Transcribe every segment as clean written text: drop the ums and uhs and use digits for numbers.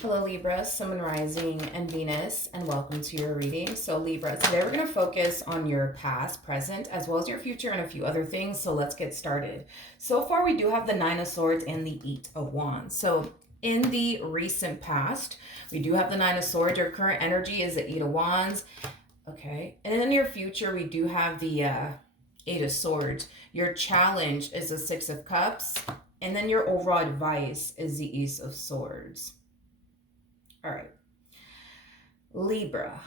Hello Libra, Sun, Rising, and Venus, and welcome to your reading. So Libra, today we're going to focus on your past, present, as well as your future and a few other things. So let's get started. So far we do have the Nine of Swords and the Eight of Wands. So in the recent past, we do have the Nine of Swords. Your current energy is the Eight of Wands. Okay. And in the near future, we do have the Eight of Swords. Your challenge is the Six of Cups. And then your overall advice is the Ace of Swords. All right. Libra.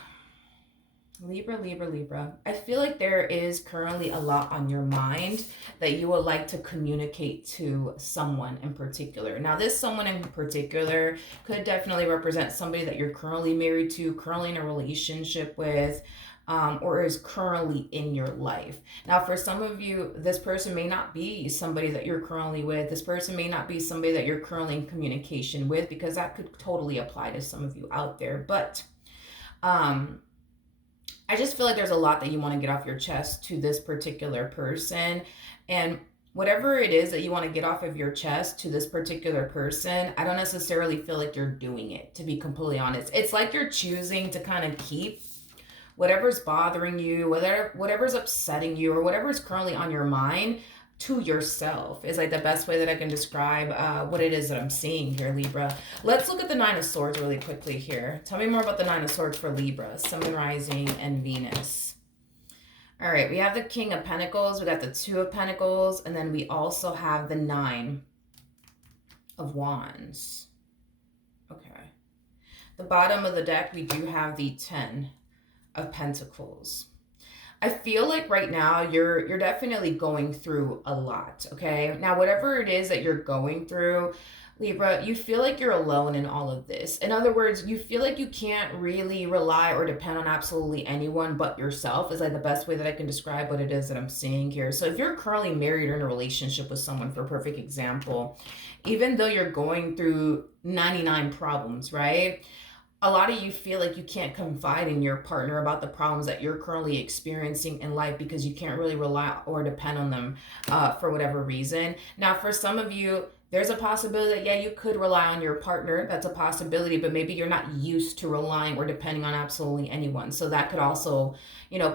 Libra. I feel like there is currently a lot on your mind that you would like to communicate to someone in particular. Now, this someone in particular could definitely represent somebody that you're currently married to, currently in a relationship with, or is currently in your life. Now, for some of you, this person may not be somebody that you're currently with. This person may not be somebody that you're currently in communication with, because that could totally apply to some of you out there. But I just feel like there's a lot that you want to get off your chest to this particular person. And whatever it is that you want to get off of your chest to this particular person, I don't necessarily feel like you're doing it, to be completely honest. It's like you're choosing to kind of keep whatever's bothering you, whatever's upsetting you, or whatever's currently on your mind to yourself is like the best way that I can describe what it is that I'm seeing here, Libra. Let's look at the Nine of Swords really quickly here. Tell me more about the Nine of Swords for Libra, Sun, Rising, and Venus. All right, we have the King of Pentacles, we got the Two of Pentacles, and then we also have the Nine of Wands. Okay. The bottom of the deck, we do have the Ten of Pentacles. I feel like right now you're definitely going through a lot, okay? Now, whatever it is that you're going through, Libra, you feel like you're alone in all of this. In other words, you feel like you can't really rely or depend on absolutely anyone but yourself is like the best way that I can describe what it is that I'm seeing here. So if you're currently married or in a relationship with someone, for a perfect example, even though you're going through 99 problems, right? A lot of you feel like you can't confide in your partner about the problems that you're currently experiencing in life because you can't really rely or depend on them for whatever reason. Now, for some of you, there's a possibility that, yeah, you could rely on your partner. That's a possibility, but maybe you're not used to relying or depending on absolutely anyone. So that could also,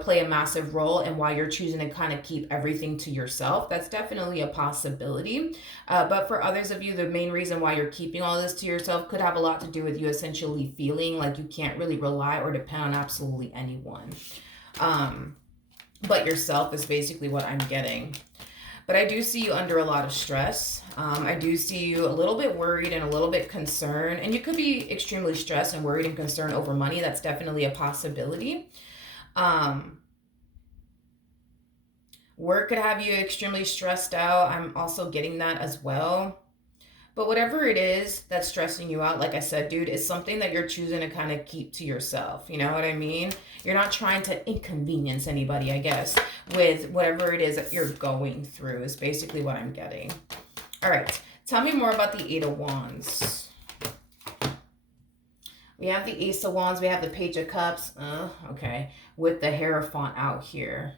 play a massive role in why you're choosing to kind of keep everything to yourself. That's definitely a possibility. But for others of you, the main reason why you're keeping all this to yourself could have a lot to do with you essentially feeling like you can't really rely or depend on absolutely anyone. But yourself is basically what I'm getting. But I do see you under a lot of stress. I do see you a little bit worried and a little bit concerned. And you could be extremely stressed and worried and concerned over money. That's definitely a possibility. Work could have you extremely stressed out. I'm also getting that as well. But whatever it is that's stressing you out, like I said, dude, is something that you're choosing to kind of keep to yourself. You know what I mean? You're not trying to inconvenience anybody, I guess, with whatever it is that you're going through is basically what I'm getting. All right. Tell me more about the Eight of Wands. We have the Ace of Wands. We have the Page of Cups. Okay. With the Hierophant out here.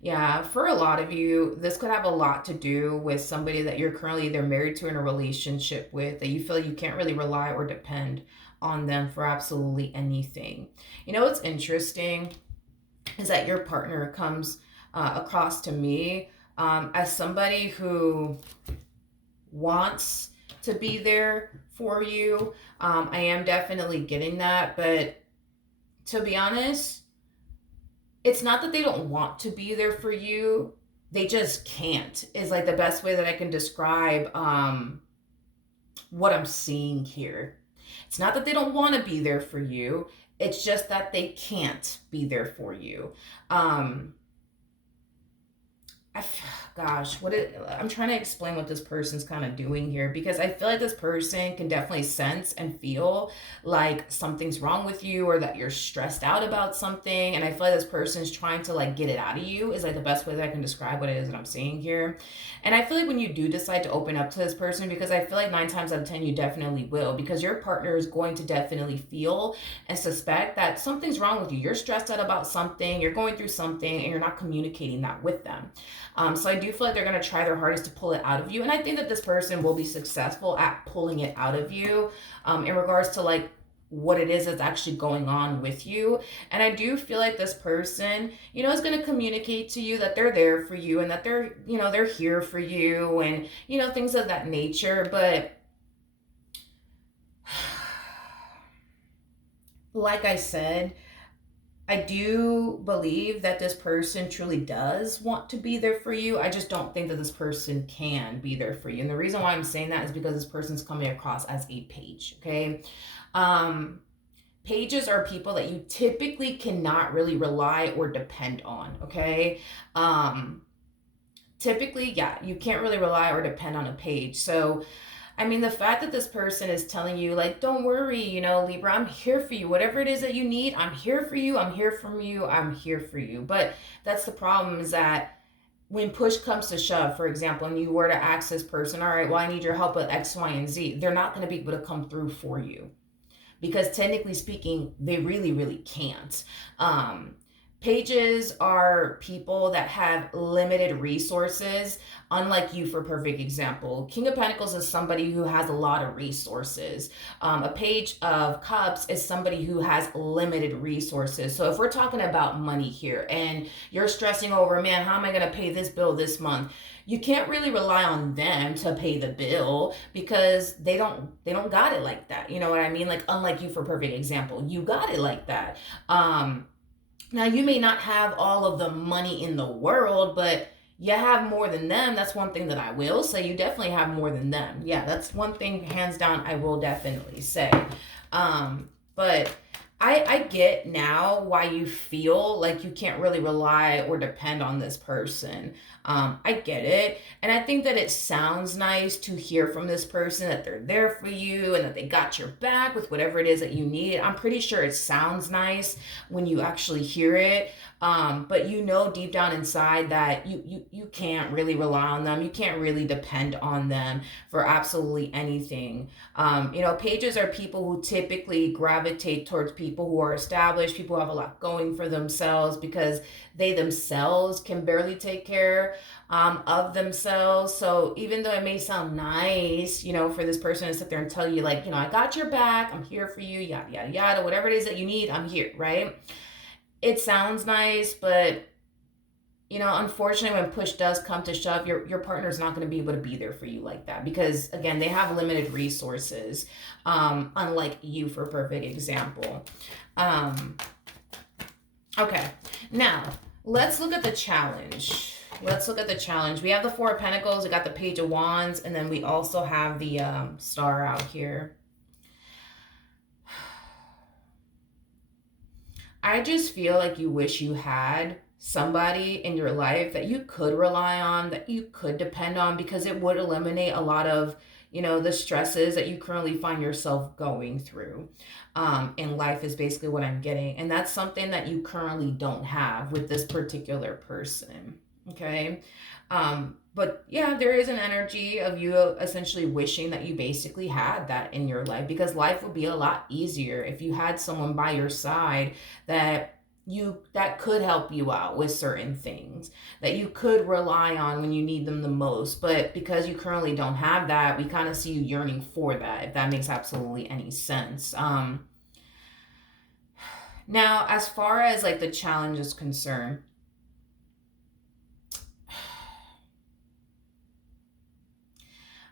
Yeah, for a lot of you, this could have a lot to do with somebody that you're currently either married to or in a relationship with, that you feel you can't really rely or depend on them for absolutely anything. You know what's interesting is that your partner comes across to me as somebody who wants to be there for you. I am definitely getting that, but to be honest, it's not that they don't want to be there for you. They just can't, is like the best way that I can describe what I'm seeing here. It's not that they don't want to be there for you. It's just that they can't be there for you. I'm trying to explain what this person's kind of doing here, because I feel like this person can definitely sense and feel like something's wrong with you or that you're stressed out about something. And I feel like this person's trying to like get it out of you is like the best way that I can describe what it is that I'm seeing here. And I feel like when you do decide to open up to this person, because I feel like 9 times out of 10 you definitely will, because your partner is going to definitely feel and suspect that something's wrong with you. You're stressed out about something, you're going through something, and you're not communicating that with them. So I do feel like they're going to try their hardest to pull it out of you. And I think that this person will be successful at pulling it out of you in regards to like what it is that's actually going on with you. And I do feel like this person, is going to communicate to you that they're there for you and that they're here for you and, things of that nature. But like I said, I do believe that this person truly does want to be there for you. I just don't think that this person can be there for you. And the reason why I'm saying that is because this person's coming across as a page, okay? Pages are people that you typically cannot really rely or depend on, okay? Typically, yeah, you can't really rely or depend on a page. So I mean, the fact that this person is telling you, like, don't worry, Libra, I'm here for you. Whatever it is that you need, I'm here for you. I'm here from you. I'm here for you. But that's the problem, is that when push comes to shove, for example, and you were to ask this person, all right, well, I need your help with X, Y, and Z, they're not going to be able to come through for you because technically speaking, they really, really can't. Pages are people that have limited resources, unlike you, for perfect example. King of Pentacles is somebody who has a lot of resources. A Page of Cups is somebody who has limited resources. So if we're talking about money here and you're stressing over, man, how am I going to pay this bill this month? You can't really rely on them to pay the bill because they don't got it like that. You know what I mean? Like, unlike you, for perfect example, you got it like that. Now, you may not have all of the money in the world, but you have more than them. That's one thing that I will say. You definitely have more than them. Yeah, that's one thing, hands down, I will definitely say. But I get now why you feel like you can't really rely or depend on this person. I get it. And I think that it sounds nice to hear from this person that they're there for you and that they got your back with whatever it is that you need. I'm pretty sure it sounds nice when you actually hear it. But deep down inside that you can't really rely on them. You can't really depend on them for absolutely anything. Pages are people who typically gravitate towards people who are established, people who have a lot going for themselves because they themselves can barely take care of themselves. So even though it may sound nice, for this person to sit there and tell you, like, I got your back, I'm here for you, yada, yada, yada, whatever it is that you need, I'm here, right? It sounds nice, but unfortunately, when push does come to shove, your partner's not going to be able to be there for you like that because, again, they have limited resources, unlike you, for perfect example. Okay, now let's look at the challenge. We have the Four of Pentacles, we got the Page of Wands, and then we also have the Star out here. I just feel like you wish you had somebody in your life that you could rely on, that you could depend on, because it would eliminate a lot of, the stresses that you currently find yourself going through in life, is basically what I'm getting. And that's something that you currently don't have with this particular person. Okay. But yeah, there is an energy of you essentially wishing that you basically had that in your life, because life would be a lot easier if you had someone by your side that could help you out with certain things, that you could rely on when you need them the most. But because you currently don't have that, we kind of see you yearning for that, if that makes absolutely any sense. Now, as far as like the challenge is concerned,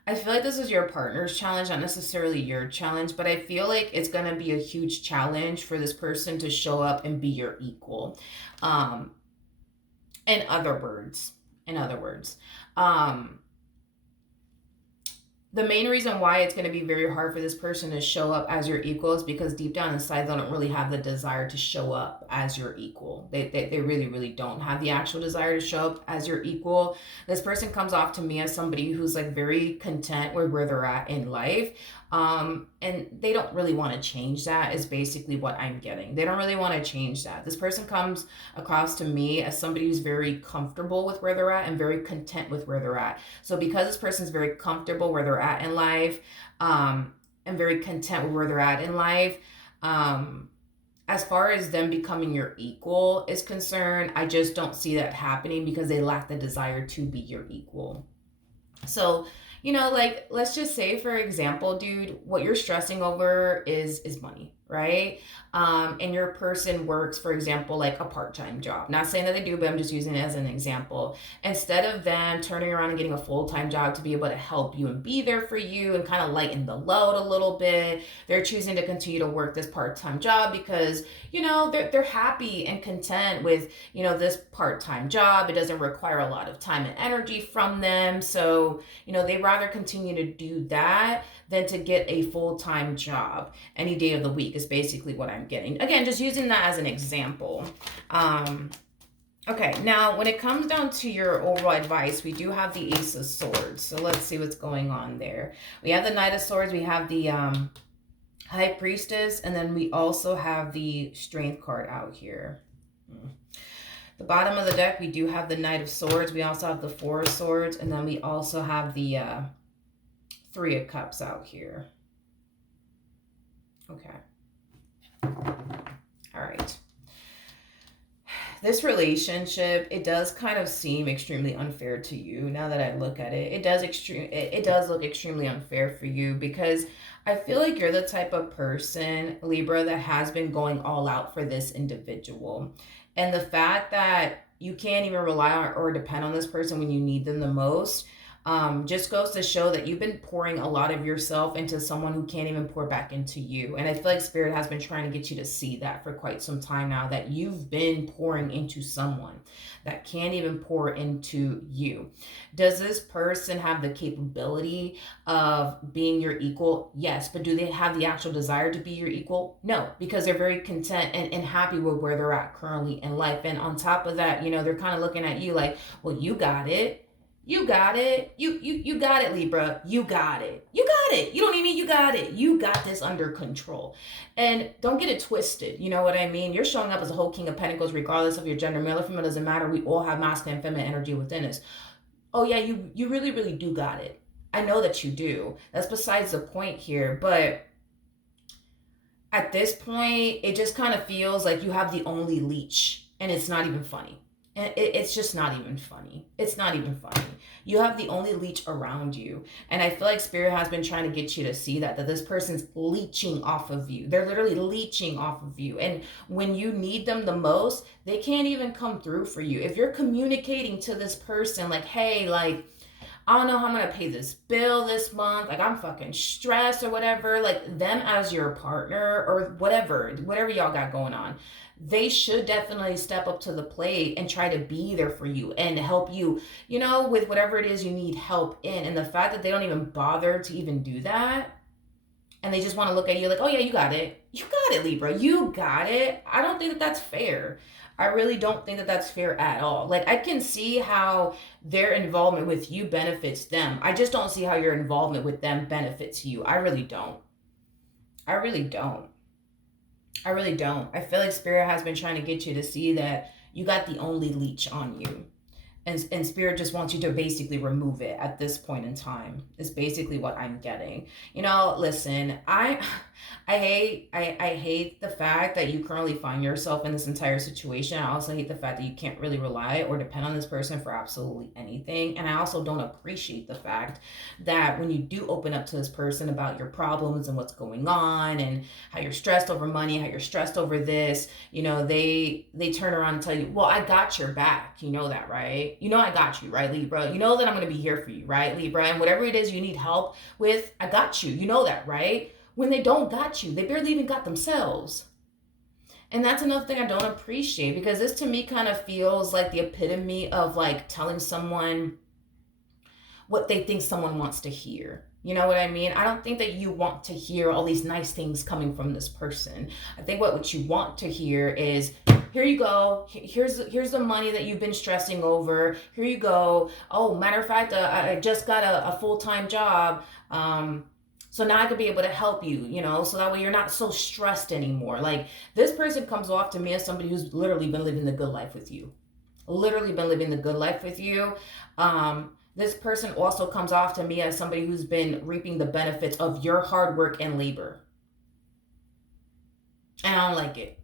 I feel like this is your partner's challenge, not necessarily your challenge, but I feel like it's going to be a huge challenge for this person to show up and be your equal. In other words, the main reason why it's going to be very hard for this person to show up as your equal is because deep down inside, they don't really have the desire to show up as your equal. They really, really don't have the actual desire to show up as your equal. This person comes off to me as somebody who's like very content with where they're at in life. And they don't really want to change that, is basically what I'm getting. They don't really want to change that. This person comes across to me as somebody who's very comfortable with where they're at and very content with where they're at. So because this person's very comfortable where they're at in life, and very content with where they're at in life, as far as them becoming your equal is concerned, I just don't see that happening because they lack the desire to be your equal. So, like, let's just say, for example, dude, what you're stressing over is money, right? And your person works, for example, like a part-time job. Not saying that they do, but I'm just using it as an example. Instead of them turning around and getting a full-time job to be able to help you and be there for you and kind of lighten the load a little bit, they're choosing to continue to work this part-time job because, they're happy and content with, this part-time job. It doesn't require a lot of time and energy from them. So, they rather continue to do that than to get a full-time job any day of the week is basically what I'm getting. Again, just using that as an example. Okay, now when it comes down to your overall advice, we do have the Ace of Swords. So let's see what's going on there. We have the Knight of Swords, we have the High Priestess, and then we also have the Strength card out here. The bottom of the deck, we do have the Knight of Swords. We also have the Four of Swords, and then we also have the Three of Cups out here. Okay. All right. This relationship, it does kind of seem extremely unfair to you. Now that I look at it, it does look extremely unfair for you because I feel like you're the type of person, Libra, that has been going all out for this individual. And the fact that you can't even rely on or depend on this person when you need them the most, just goes to show that you've been pouring a lot of yourself into someone who can't even pour back into you. And I feel like Spirit has been trying to get you to see that for quite some time now, that you've been pouring into someone that can't even pour into you. Does this person have the capability of being your equal? Yes. But do they have the actual desire to be your equal? No, because they're very content and happy with where they're at currently in life. And on top of that, they're kind of looking at you like, well, you got it. You got it. You got it, Libra. You got it. You got it. You don't need me. You got it. You got this under control. And don't get it twisted. You know what I mean? You're showing up as a whole King of Pentacles, regardless of your gender, male or female, doesn't matter. We all have masculine and feminine energy within us. Oh yeah, you really, really do got it. I know that you do. That's besides the point here. But at this point, it just kind of feels like you have the only leech, and it's not even funny. And it's just not even funny. It's not even funny. You have the only leech around you. And I feel like Spirit has been trying to get you to see that this person's leeching off of you. They're literally leeching off of you. And when you need them the most, they can't even come through for you. If you're communicating to this person like, hey, like, I don't know how I'm going to pay this bill this month. Like, I'm fucking stressed or whatever. Like, them as your partner or whatever y'all got going on, they should definitely step up to the plate and try to be there for you and help you, with whatever it is you need help in. And the fact that they don't even bother to even do that, and they just want to look at you like, oh yeah, you got it. You got it, Libra. You got it. I don't think that that's fair. I really don't think that that's fair at all. Like, I can see how their involvement with you benefits them. I just don't see how your involvement with them benefits you. I really don't. I really don't. I really don't. I feel like Spirit has been trying to get you to see that you got the only leech on you. And Spirit just wants you to basically remove it at this point in time. Is basically what I'm getting. Listen, I hate the fact that you currently find yourself in this entire situation. I also hate the fact that you can't really rely or depend on this person for absolutely anything. And I also don't appreciate the fact that when you do open up to this person about your problems and what's going on and how you're stressed over money, how you're stressed over this, they turn around and tell you, well, I got your back. You know that, right? I got you, right, Libra? You know that I'm going to be here for you, right, Libra? And whatever it is you need help with, I got you. You know that, right? When they don't got you, they barely even got themselves. And that's another thing I don't appreciate, because this to me kind of feels like the epitome of like telling someone what they think someone wants to hear. You know what I mean? I don't think that you want to hear all these nice things coming from this person. I think what you want to hear is, here you go. Here's the money that you've been stressing over. Here you go. Oh, matter of fact, I just got a full-time job. So now I could be able to help you, so that way you're not so stressed anymore. Like, this person comes off to me as somebody who's literally been living the good life with you. Literally been living the good life with you. This person also comes off to me as somebody who's been reaping the benefits of your hard work and labor. And I don't like it.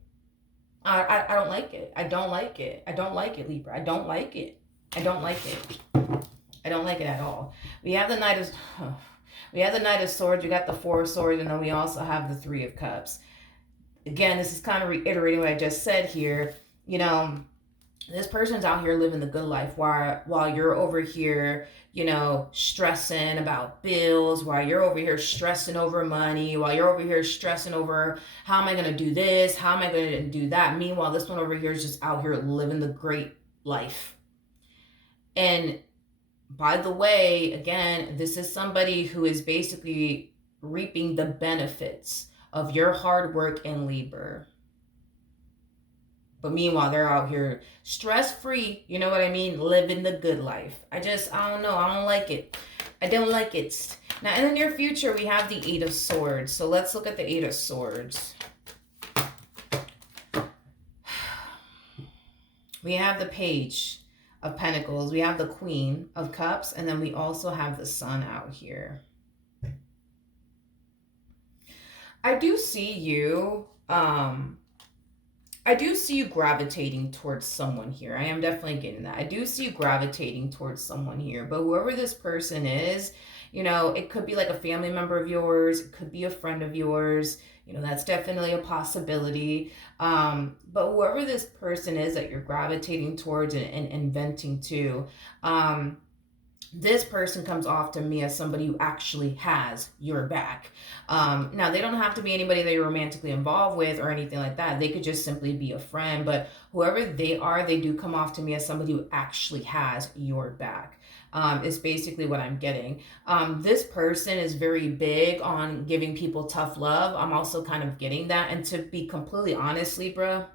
I don't like it. I don't like it. I don't like it, Libra. I don't like it. I don't like it. I don't like it at all. We have the Knight of we have the Knight of Swords, we got the Four of Swords, and then we also have the Three of Cups. Again, this is kind of reiterating what I just said here. You know, this person's out here living the good life while you're over here, stressing about bills, while you're over here stressing over money, while you're over here stressing over how am I going to do this, how am I going to do that. Meanwhile, this one over here is just out here living the great life. And by the way, again, this is somebody who is basically reaping the benefits of your hard work in Libra. But meanwhile, they're out here stress free, you know what I mean? Living the good life. I don't know. I don't like it. I don't like it. Now, in the near future, we have the Eight of Swords. So let's look at the Eight of Swords. We have the Page of Pentacles. We have the Queen of Cups. And then we also have the Sun out here. I do see you gravitating towards someone here. I am definitely getting that. I do see you gravitating towards someone here. But whoever this person is, it could be like a family member of yours. It could be a friend of yours. That's definitely a possibility. But whoever this person is that you're gravitating towards and venting to, this person comes off to me as somebody who actually has your back. Now, they don't have to be anybody that you're romantically involved with or anything like that. They could just simply be a friend. But whoever they are, they do come off to me as somebody who actually has your back. Is basically what I'm getting. This person is very big on giving people tough love. I'm also kind of getting that. And to be completely honest, Libra,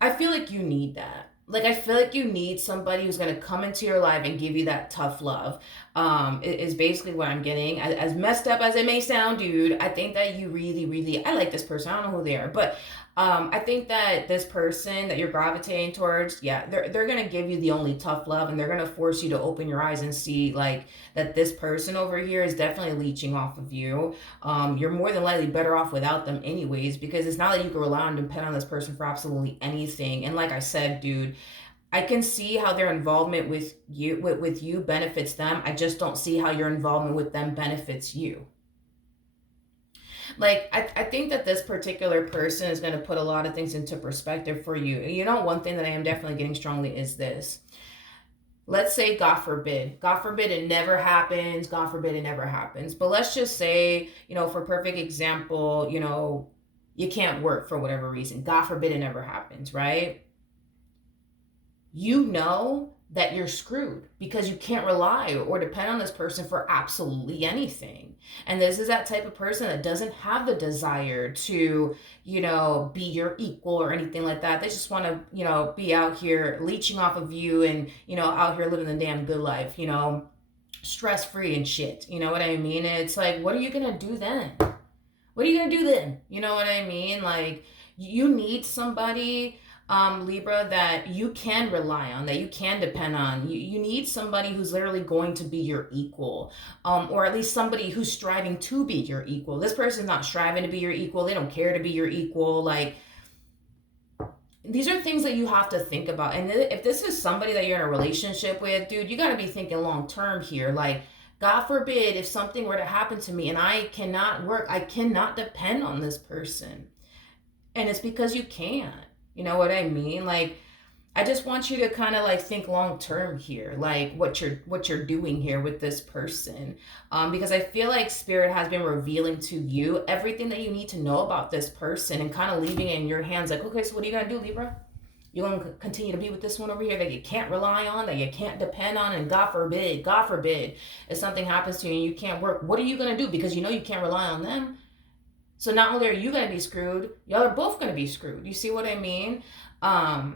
I feel like you need that. Like, I feel like you need somebody who's going to come into your life and give you that tough love. Is basically what I'm getting. As messed up as it may sound, dude, I think that you really, really, I like this person. I don't know who they are, but I think that this person that you're gravitating towards, yeah, they're going to give you the only tough love, and they're going to force you to open your eyes and see, like, that this person over here is definitely leeching off of you. You're more than likely better off without them anyways, because it's not that you can rely on and depend on this person for absolutely anything. And like I said, dude, I can see how their involvement with you benefits them. I just don't see how your involvement with them benefits you. Like, I think that this particular person is going to put a lot of things into perspective for you. One thing that I am definitely getting strongly is this. Let's say, God forbid it never happens. God forbid it never happens. But let's just say, for perfect example, you can't work for whatever reason. God forbid it never happens, right? That you're screwed because you can't rely or depend on this person for absolutely anything. And this is that type of person that doesn't have the desire to, be your equal or anything like that. They just want to, be out here leeching off of you and, out here living the damn good life, stress free and shit. You know what I mean? And it's like, what are you going to do then? What are you going to do then? You know what I mean? Like, you need somebody, Libra, that you can rely on, that you can depend on. You need somebody who's literally going to be your equal, or at least somebody who's striving to be your equal. This person's not striving to be your equal. They don't care to be your equal. Like, these are things that you have to think about. And if this is somebody that you're in a relationship with, dude, you got to be thinking long term here. Like, God forbid if something were to happen to me and I cannot work, I cannot depend on this person. And it's because you can't. You know what I mean? Like, I just want you to kind of like think long term here, like what you're doing here with this person, because I feel like Spirit has been revealing to you everything that you need to know about this person and kind of leaving it in your hands. Like, okay, so what are you gonna do, Libra? You're gonna continue to be with this one over here that you can't rely on, that you can't depend on, and God forbid, if something happens to you and you can't work, what are you gonna do? Because you can't rely on them. So not only are you going to be screwed, y'all are both going to be screwed. You see what I mean? I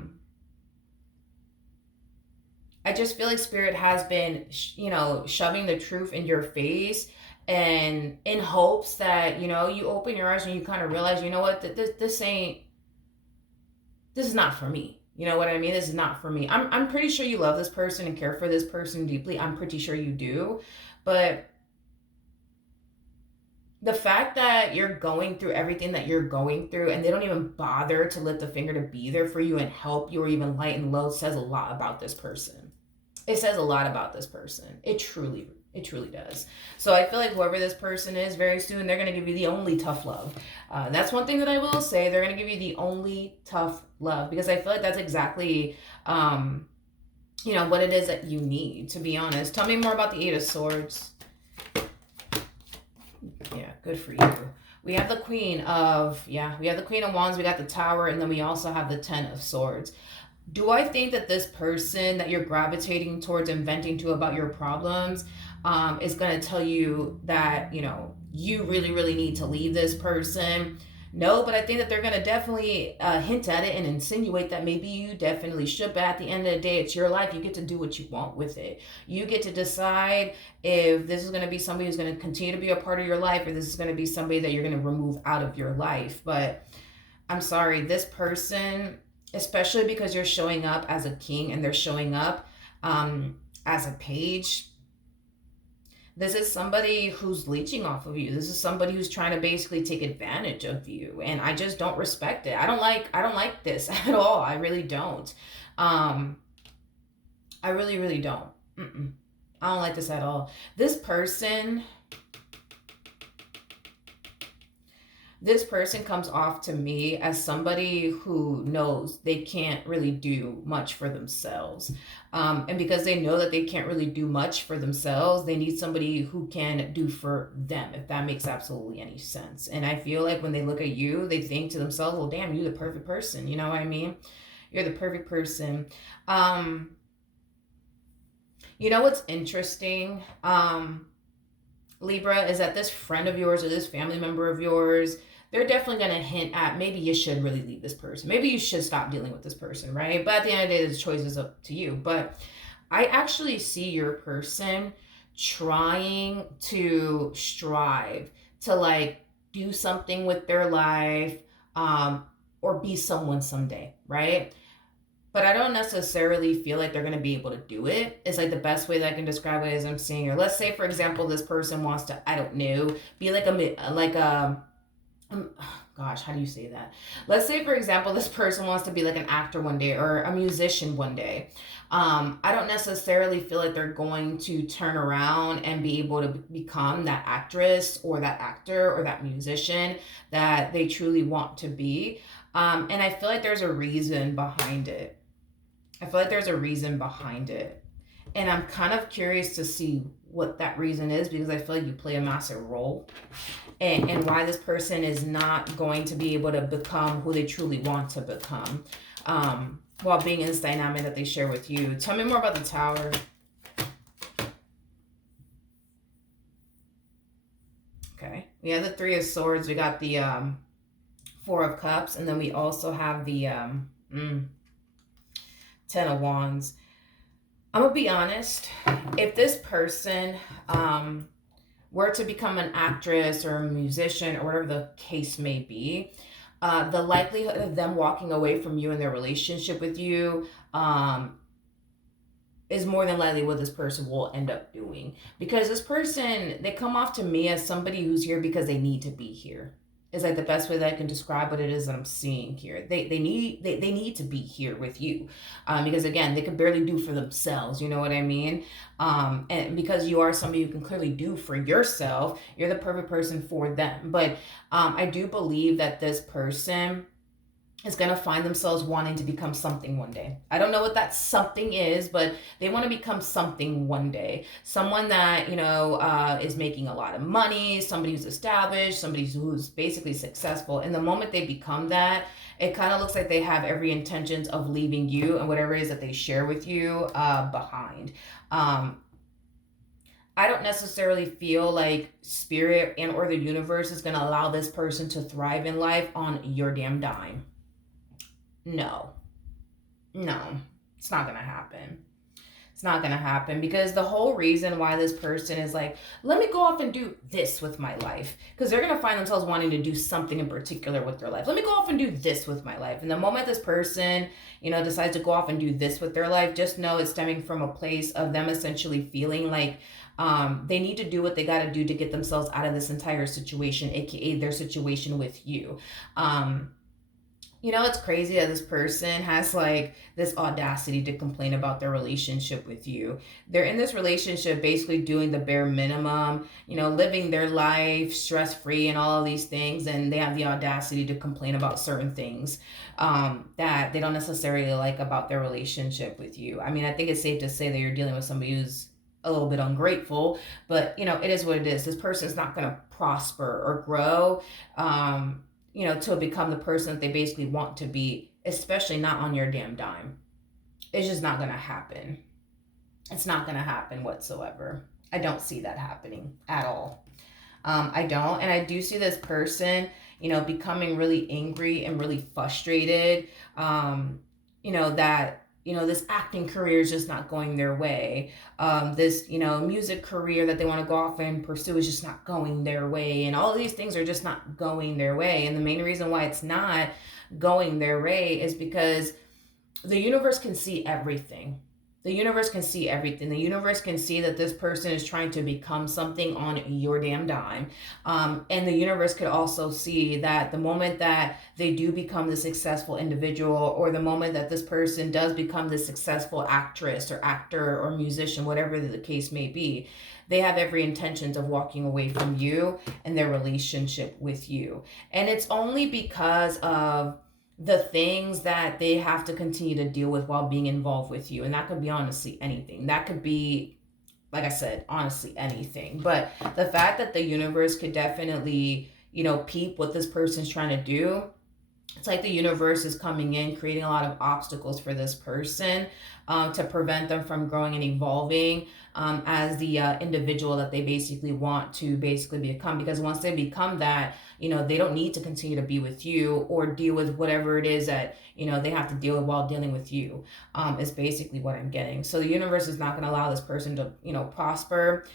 just feel like Spirit has been, shoving the truth in your face, and in hopes that, you open your eyes and you kind of realize, you know what, this is not for me. You know what I mean? This is not for me. I'm pretty sure you love this person and care for this person deeply. I'm pretty sure you do. But the fact that you're going through everything that you're going through and they don't even bother to lift a finger to be there for you and help you or even lighten load says a lot about this person. It says a lot about this person. It truly does. So I feel like whoever this person is, very soon they're going to give you the only tough love. That's one thing that I will say. They're going to give you the only tough love, because I feel like that's exactly what it is that you need, to be honest. Tell me more about the Eight of Swords. Yeah, good for you. We have the Queen of Wands, we got the Tower, and then we also have the Ten of Swords. Do I think that this person that you're gravitating towards and venting to about your problems is going to tell you that, you really, really need to leave this person? No, but I think that they're going to definitely hint at it and insinuate that maybe you definitely should. But at the end of the day, it's your life. You get to do what you want with it. You get to decide if this is going to be somebody who's going to continue to be a part of your life, or this is going to be somebody that you're going to remove out of your life. But I'm sorry, this person, especially because you're showing up as a king and they're showing up as a page, this is somebody who's leeching off of you. This is somebody who's trying to basically take advantage of you, and I just don't respect it. I don't like this at all. I really don't. I really, really don't. I don't like this at all. This person comes off to me as somebody who knows they can't really do much for themselves. And because they know that they can't really do much for themselves, they need somebody who can do for them, if that makes absolutely any sense. And I feel like when they look at you, they think to themselves, well, damn, you're the perfect person. You know what I mean? You're the perfect person. You know what's interesting, Libra, is that this friend of yours or this family member of yours, they're definitely going to hint at maybe you should really leave this person. Maybe you should stop dealing with this person, right? But at the end of the day, the choice is up to you. But I actually see your person trying to strive to like do something with their life, or be someone someday, right? But I don't necessarily feel like they're going to be able to do it. It's like the best way that I can describe it is I'm seeing her. Let's say, for example, this person wants to, I don't know, be gosh, how do you say that? Let's say, for example, this person wants to be like an actor one day or a musician one day. I don't necessarily feel like they're going to turn around and be able to become that actress or that actor or that musician that they truly want to be. And I feel like there's a reason behind it. And I'm kind of curious to see what that reason is, because I feel like you play a massive role, and why this person is not going to be able to become who they truly want to become, while being in this dynamic that they share with you. Tell me more about the Tower. Okay. We have the Three of Swords. We got the Four of Cups. And then we also have the Ten of Wands. I'm going to be honest. If this person were to become an actress or a musician or whatever the case may be, the likelihood of them walking away from you and their relationship with you is more than likely what this person will end up doing. Because this person, they come off to me as somebody who's here because they need to be here. Is like the best way that I can describe what it is that I'm seeing here. They need to be here with you, because again, they can barely do for themselves. You know what I mean? And because you are somebody who can clearly do for yourself, you're the perfect person for them. But I do believe that this person is going to find themselves wanting to become something one day. I don't know what that something is, but they want to become something one day. Someone that, is making a lot of money, somebody who's established, somebody who's basically successful. And the moment they become that, it kind of looks like they have every intentions of leaving you and whatever it is that they share with you behind. I don't necessarily feel like spirit and or the universe is going to allow this person to thrive in life on your damn dime. No, it's not going to happen. It's not going to happen, because the whole reason why this person is like, let me go off and do this with my life, because they're going to find themselves wanting to do something in particular with their life. Let me go off and do this with my life. And the moment this person, decides to go off and do this with their life, just know it's stemming from a place of them essentially feeling like They need to do what they got to do to get themselves out of this entire situation, aka their situation with you. Um, it's crazy that this person has like this audacity to complain about their relationship with you. They're in this relationship basically doing the bare minimum, living their life stress free and all of these things. And they have the audacity to complain about certain things that they don't necessarily like about their relationship with you. I mean, I think it's safe to say that you're dealing with somebody who's a little bit ungrateful, but it is what it is. This person's not going to prosper or grow. To become the person that they basically want to be, especially not on your damn dime. It's just not going to happen. It's not going to happen whatsoever. I don't see that happening at all. I don't. And I do see this person, becoming really angry and really frustrated. That this acting career is just not going their way. This music career that they want to go off and pursue is just not going their way, and all of these things are just not going their way. And the main reason why it's not going their way is because the universe can see everything. The universe can see everything. The universe can see that this person is trying to become something on your damn dime. And the universe could also see that the moment that they do become the successful individual, or the moment that this person does become the successful actress or actor or musician, whatever the case may be, they have every intention of walking away from you and their relationship with you. And it's only because of the things that they have to continue to deal with while being involved with you. And that could be honestly anything. That could be, like I said, honestly anything. But the fact that the universe could definitely, peep what this person's trying to do, it's like the universe is coming in, creating a lot of obstacles for this person to prevent them from growing and evolving as the individual that they basically want to basically become. Because once they become that, they don't need to continue to be with you or deal with whatever it is that, they have to deal with while dealing with you, is basically what I'm getting. So the universe is not going to allow this person to, prosper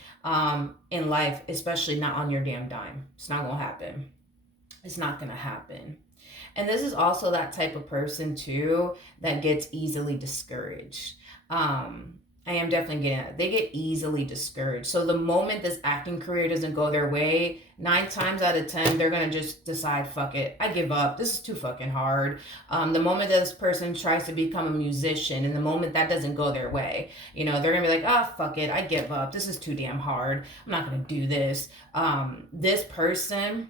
in life, especially not on your damn dime. It's not going to happen. It's not going to happen. And this is also that type of person too that gets easily discouraged. I am definitely getting it. They get easily discouraged. So the moment this acting career doesn't go their way, 9 times out of 10, they're going to just decide, fuck it, I give up. This is too fucking hard. The moment that this person tries to become a musician, and the moment that doesn't go their way, they're going to be like, oh, fuck it, I give up. This is too damn hard. I'm not going to do this. This person,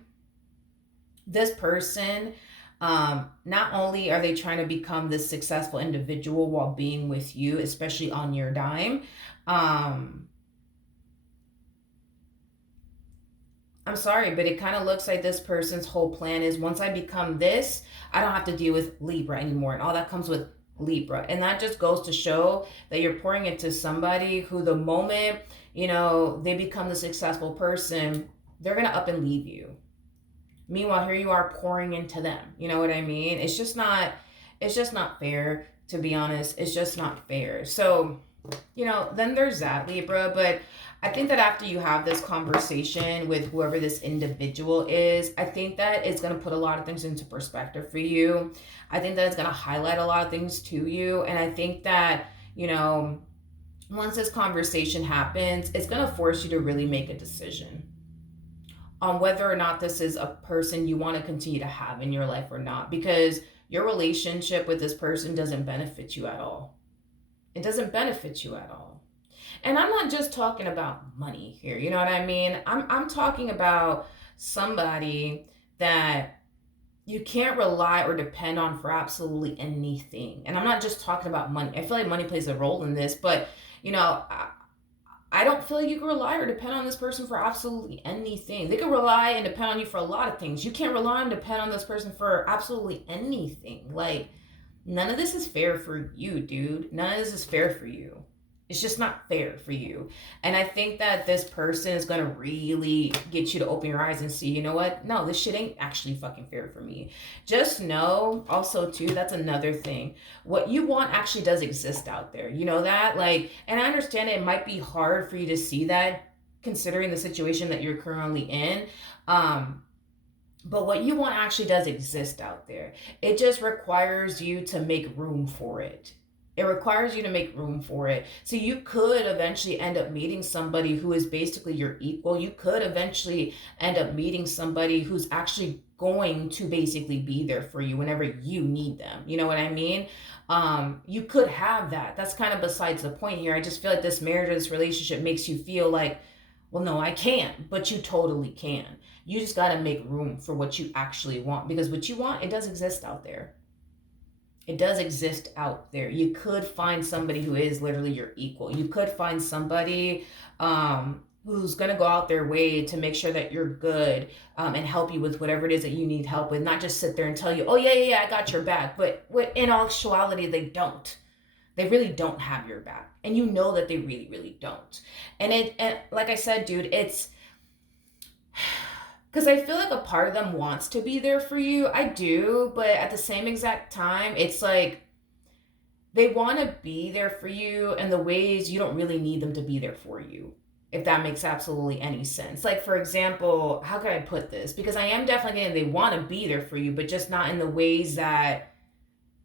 not only are they trying to become this successful individual while being with you, especially on your dime, I'm sorry, but it kind of looks like this person's whole plan is, once I become this, I don't have to deal with Libra anymore, and all that comes with Libra. And that just goes to show that you're pouring into somebody who, the moment, they become the successful person, they're going to up and leave you. Meanwhile, here you are pouring into them. You know what I mean? It's just not fair, to be honest. It's just not fair. So, then there's that, Libra. But I think that after you have this conversation with whoever this individual is, I think that it's going to put a lot of things into perspective for you. I think that it's going to highlight a lot of things to you. And I think that, once this conversation happens, it's going to force you to really make a decision on whether or not this is a person you want to continue to have in your life or not, because your relationship with this person doesn't benefit you at all. It doesn't benefit you at all. And I'm not just talking about money here, you know what I mean? I'm talking about somebody that you can't rely or depend on for absolutely anything. And I'm not just talking about money. I feel like money plays a role in this, but I don't feel like you can rely or depend on this person for absolutely anything. They can rely and depend on you for a lot of things. You can't rely and depend on this person for absolutely anything. Like, none of this is fair for you, dude. None of this is fair for you. It's just not fair for you. And I think that this person is going to really get you to open your eyes and see, you know what? No, this shit ain't actually fucking fair for me. Just know also too, that's another thing. What you want actually does exist out there. You know that? Like, and I understand it might be hard for you to see that considering the situation that you're currently in. But what you want actually does exist out there. It just requires you to make room for it. It requires you to make room for it. So you could eventually end up meeting somebody who is basically your equal. You could eventually end up meeting somebody who's actually going to basically be there for you whenever you need them. You know what I mean? You could have that. That's kind of besides the point here. I just feel like this marriage or this relationship makes you feel like, well, no, I can't, but you totally can. You just got to make room for what you actually want, because what you want, it does exist out there. It does exist out there. You could find somebody who is literally your equal. You could find somebody who's going to go out their way to make sure that you're good, and help you with whatever it is that you need help with. Not just sit there and tell you, oh, yeah, yeah, yeah, I got your back. But in actuality, they don't. They really don't have your back. And you know that they really, really don't. And like I said, dude, it's because I feel like a part of them wants to be there for you. I do, but at the same exact time, it's like they want to be there for you in the ways you don't really need them to be there for you. If that makes absolutely any sense. Like, for example, how could I put this? Because I am definitely getting they want to be there for you, but just not in the ways that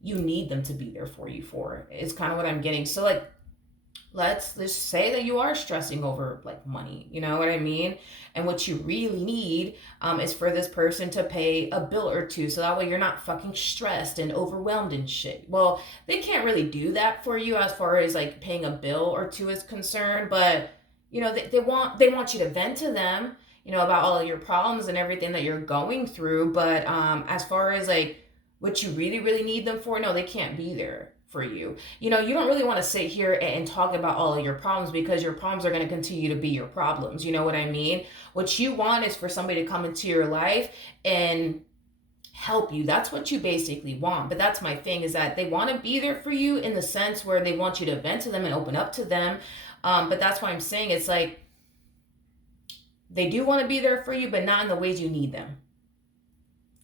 you need them to be there for you for. It's kind of what I'm getting. So, like, let's just say that you are stressing over like money, you know what I mean? And what you really need is for this person to pay a bill or two, so that way you're not fucking stressed and overwhelmed and shit. Well, they can't really do that for you as far as like paying a bill or two is concerned, but you know, they want you to vent to them, you know, about all of your problems and everything that you're going through. But as far as like what you really, really need them for, no, they can't be there for you. You know, you don't really want to sit here and talk about all of your problems, because your problems are going to continue to be your problems. You know what I mean? What you want is for somebody to come into your life and help you. That's what you basically want. But that's my thing, is that they want to be there for you in the sense where they want you to vent to them and open up to them. But that's why I'm saying it's like they do want to be there for you, but not in the ways you need them.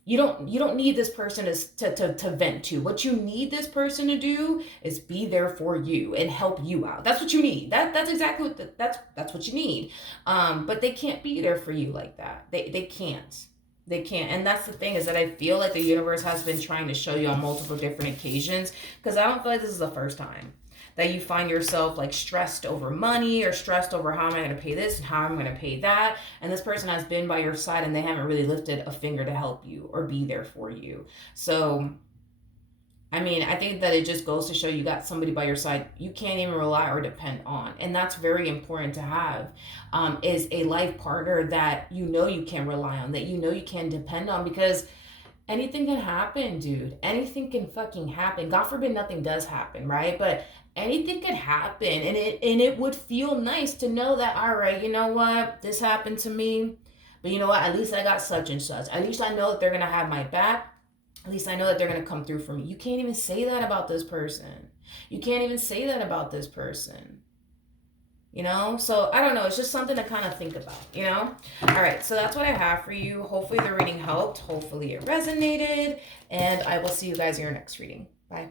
You don't need this person to vent to. What you need this person to do is be there for you and help you out. That's what you need. That's exactly what that's what you need. But they can't be there for you like that. They can't. They can't. And that's the thing, is that I feel like the universe has been trying to show you on multiple different occasions, because I don't feel like this is the first time that you find yourself like stressed over money, or stressed over how am I going to pay this and how I'm going to pay that. And this person has been by your side and they haven't really lifted a finger to help you or be there for you. So, I mean, I think that it just goes to show you got somebody by your side you can't even rely or depend on. And that's very important to have, is a life partner that you know you can rely on, that you know you can depend on, because anything can happen, dude. Anything can fucking happen. God forbid nothing does happen, right? But anything could happen, and it would feel nice to know that, all right, you know what? This happened to me, but you know what? At least I got such and such. At least I know that they're going to have my back. At least I know that they're going to come through for me. You can't even say that about this person. You can't even say that about this person. You know, so I don't know, it's just something to kind of think about, you know. All right, so that's what I have for you. Hopefully the reading helped, hopefully it resonated, and I will see you guys in your next reading.